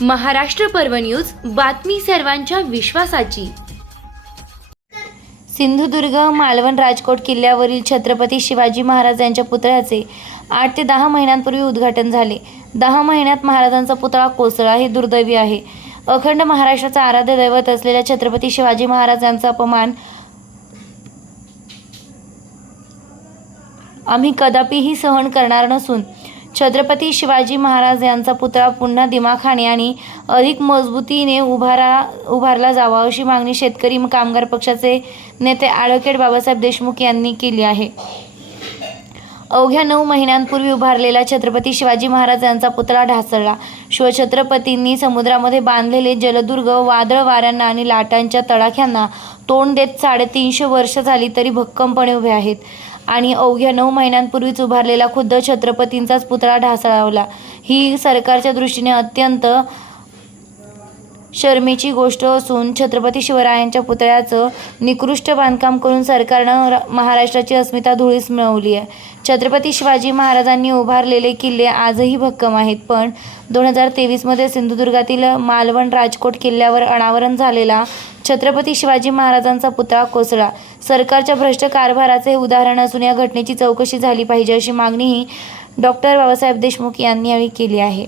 महाराष्ट्र पर्व न्यूज बातमी सर्वांच्या विश्वासाची. सिंधुदुर्ग मालवण राजकोट किल्ल्यावरील छत्रपती शिवाजी महाराज यांच्या पुतळ्याचे आठ ते दहा महिन्यांपूर्वी उद्घाटन झाले. दहा महिन्यात महाराजांचा पुतळा कोसळा हे दुर्दैवी आहे. अखंड महाराष्ट्राचा आराध्य दैवत असलेल्या छत्रपती शिवाजी महाराज यांचा अपमान आम्ही कदापिही सहन करणार नसून छत्रपती शिवाजी महाराज यांचा पुतळा पुन्हा दिमाखाने आणि अधिक मजबूतीने उभारा उभारला जावा अशी मागणी शेतकरी कामगार पक्षाचे नेते ॲडव्होकेट बाबासाहेब देशमुख यांनी केली आहे. अवघ्या नऊ महिन्यांपूर्वी उभारलेला छत्रपती शिवाजी महाराज यांचा पुतळा ढासळला. शिवछत्रपतींनी समुद्रामध्ये बांधलेले जलदुर्ग वादळ वाऱ्यांना आणि लाटांच्या तडाख्यांना तोंड देत साडेतीनशे वर्ष झाली तरी भक्कमपणे उभे आहेत. आणि अवघ्या नऊ महिन्यांपूर्वीच उभारलेला खुद्द छत्रपतींचाच पुतळा ढासळावला. ही सरकारच्या दृष्टीने अत्यंत शर्मेची गोष्ट असून छत्रपती शिवरायांच्या पुतळ्याचं निकृष्ट बांधकाम करून सरकारनं महाराष्ट्राची अस्मिता धुळीस मिळवली आहे. छत्रपती शिवाजी महाराजांनी उभारलेले किल्ले आजही भक्कम आहेत पण दोन हजार तेवीसमध्ये सिंधुदुर्गातील मालवण राजकोट किल्ल्यावर अनावरण झालेला छत्रपती शिवाजी महाराजांचा पुतळा कोसळा. सरकारच्या भ्रष्ट कारभाराचे हे उदाहरण असून या घटनेची चौकशी झाली पाहिजे अशी मागणीही डॉक्टर बाबासाहेब देशमुख यांनी यावेळी केली आहे.